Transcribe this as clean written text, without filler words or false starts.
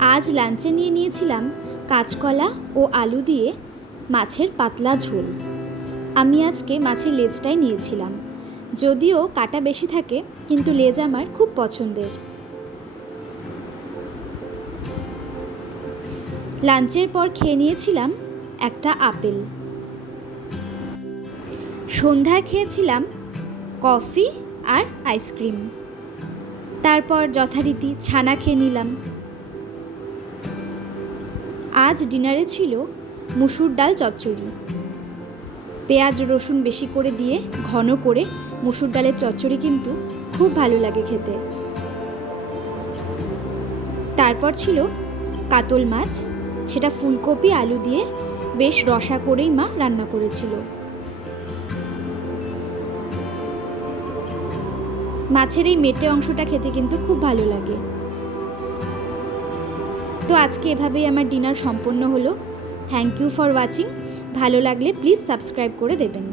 আজ লাঞ্চে নিয়ে নিয়েছিলাম কাঁচকলা ও আলু দিয়ে মাছের পাতলা ঝোল। আমি আজকে মাছের লেজটাই নিয়েছিলাম, যদিও কাটা বেশি থাকে, কিন্তু লেজ আমার খুব পছন্দের। লাঞ্চের পর খেয়ে নিয়েছিলাম একটা আপেল। সন্ধ্যায় খেয়েছিলাম কফি আর আইসক্রিম। তারপর যথারীতি ছানা খেয়ে নিলাম। আজ ডিনারে ছিল মুসুর ডাল চচ্চড়ি। পেঁয়াজ রসুন বেশি করে দিয়ে ঘন করে মুসুর ডালের চচ্চড়ি কিন্তু খুব ভালো লাগে খেতে। তারপর ছিল কাতল মাছ, সেটা ফুলকপি আলু দিয়ে বেশ রসা করেই মা রান্না করেছিল। মাছের এই মেটে অংশটা খেতে কিন্তু খুব ভালো লাগে। তো আজকে এভাবেই আমার ডিনার সম্পন্ন হলো। Thank you for watching. ভালো লাগলে প্লিজ সাবস্ক্রাইব করে দেবেন।